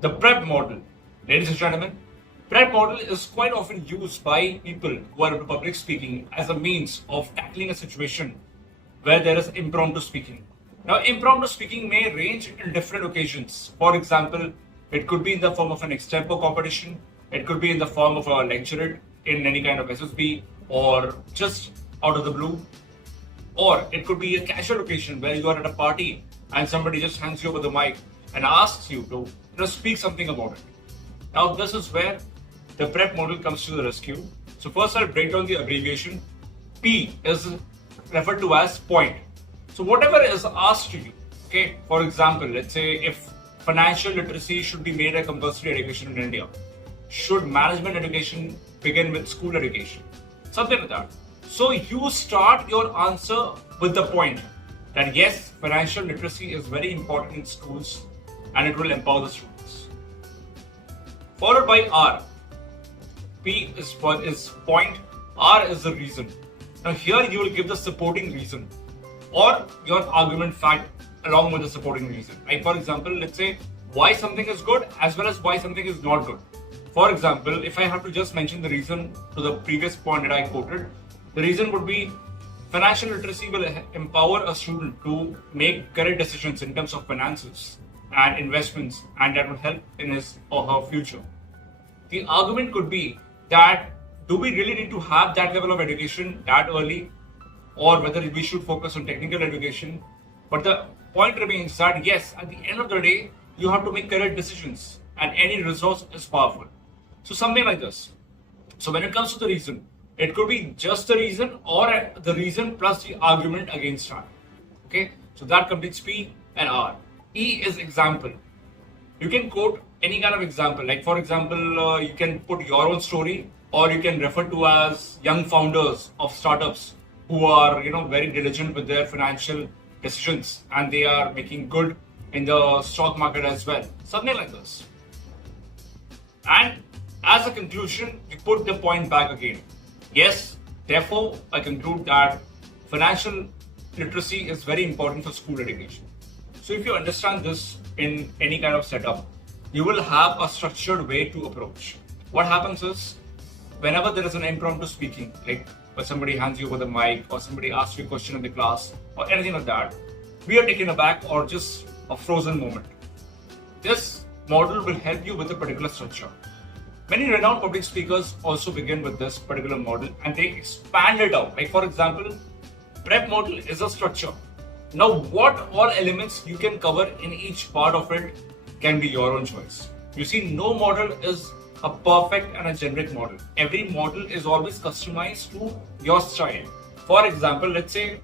The prep model. Ladies and gentlemen, prep model is quite often used by people who are into public speaking as a means of tackling a situation where there is impromptu speaking. Now, impromptu speaking may range in different occasions. For example, it could be in the form of an extempo competition, it could be in the form of a lecture in any kind of SSB, or just out of the blue, or it could be a casual occasion where you are at a party and somebody just hands you over the mic and asks you to speak something about it. Now, this is where the prep model comes to the rescue. So first I'll break down the abbreviation. P is referred to as point. So whatever is asked to you, okay, for example, let's say if financial literacy should be made a compulsory education in India, should management education begin with school education, something like that. So you start your answer with the point that yes, financial literacy is very important in schools and it will empower the students. Followed by R. P is point, R is the reason. Now here you will give the supporting reason or your argument fact along with the supporting reason. Like for example, let's say why something is good as well as why something is not good. For example, if I have to just mention the reason to the previous point that I quoted, the reason would be financial literacy will empower a student to make correct decisions in terms of finances and investments, and that will help in his or her future. The argument could be that do we really need to have that level of education that early, or whether we should focus on technical education. But the point remains that yes, at the end of the day, you have to make correct decisions and any resource is powerful. So something like this. So when it comes to the reason, it could be just the reason or the reason plus the argument against R. Okay, so that completes P and R. E is example. You can quote any kind of example. Like for example, you can put your own story, or you can refer to as young founders of startups who are very diligent with their financial decisions and they are making good in the stock market as well. Something like this. And as a conclusion, you put the point back again. Yes, therefore, I conclude that financial literacy is very important for school education. So if you understand this in any kind of setup, you will have a structured way to approach. What happens is, whenever there is an impromptu speaking, like when somebody hands you over the mic or somebody asks you a question in the class or anything like that, we are taken aback or just a frozen moment. This model will help you with a particular structure. Many renowned public speakers also begin with this particular model and they expand it out. Like for example, prep model is a structure. Now what all elements you can cover in each part of it can be your own choice. You see, no model is a perfect and a generic model. Every model is always customized to your style. For example, let's say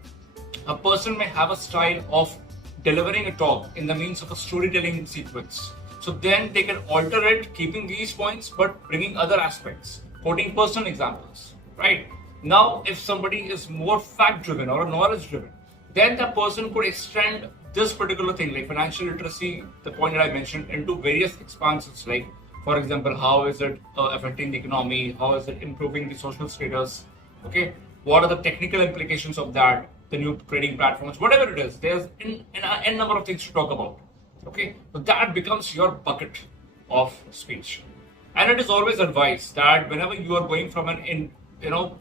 a person may have a style of delivering a talk in the means of a storytelling sequence. So then they can alter it, keeping these points, but bringing other aspects, quoting personal examples, right? Now, if somebody is more fact-driven or knowledge-driven, then the person could extend this particular thing, like financial literacy, the point that I mentioned, into various expansions, like, for example, how is it affecting the economy? How is it improving the social status? Okay, what are the technical implications of that? The new trading platforms, whatever it is, there's n number of things to talk about. Okay, so that becomes your bucket of speech. And it is always advised that whenever you are going from an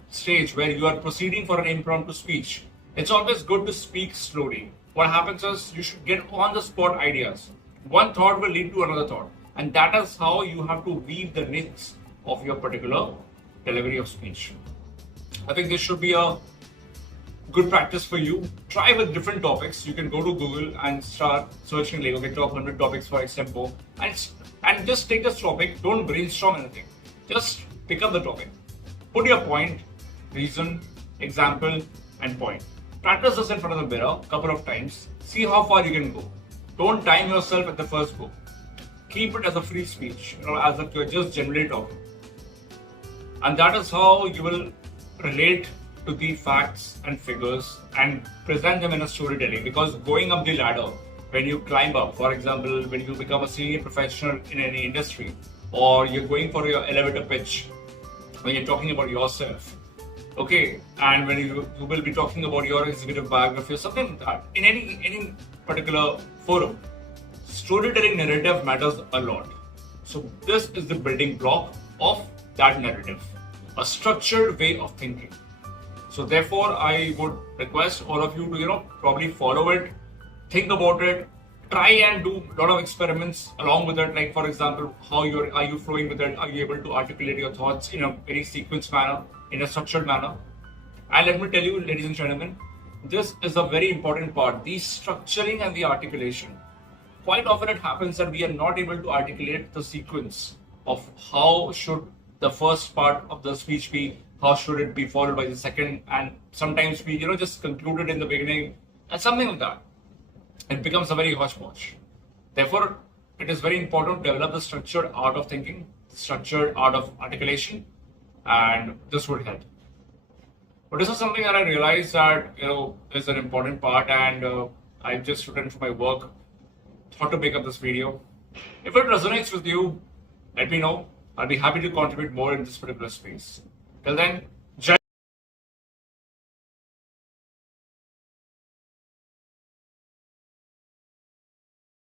stage where you are proceeding for an impromptu speech, it's always good to speak slowly. What happens is you should get on the spot ideas. One thought will lead to another thought. And that is how you have to weave the knits of your particular delivery of speech. I think this should be a good practice for you. Try with different topics. You can go to Google and start searching like, okay, top 100 topics for example, and just take this topic. Don't brainstorm anything. Just pick up the topic. Put your point, reason, example, and point. Practice this in front of the mirror a couple of times. See how far you can go. Don't time yourself at the first go. Keep it as a free speech, as if you're just generally talking. And that is how you will relate to the facts and figures and present them in a storytelling. Because going up the ladder, when you climb up, for example, when you become a senior professional in any industry, or you're going for your elevator pitch, when you're talking about yourself, Okay, and when you will be talking about your executive biography or something like that, in any particular forum, storytelling narrative matters a lot. So this is the building block of that narrative, a structured way of thinking. So therefore, I would request all of you to probably follow it, think about it, try and do a lot of experiments along with it. Like for example, are you flowing with it? Are you able to articulate your thoughts in a very sequenced manner, in a structured manner? And let me tell you, ladies and gentlemen, this is a very important part. The structuring and the articulation. Quite often it happens that we are not able to articulate the sequence of how should the first part of the speech be, how should it be followed by the second, and sometimes we just conclude it in the beginning and something like that. It becomes a very hodgepodge. Therefore, it is very important to develop the structured art of thinking, the structured art of articulation, and this would help. But this is something that I realized that is an important part, and I've just written for my work, thought to make up this video. If it resonates with you, let me know. I'll be happy to contribute more in this particular space. Till then,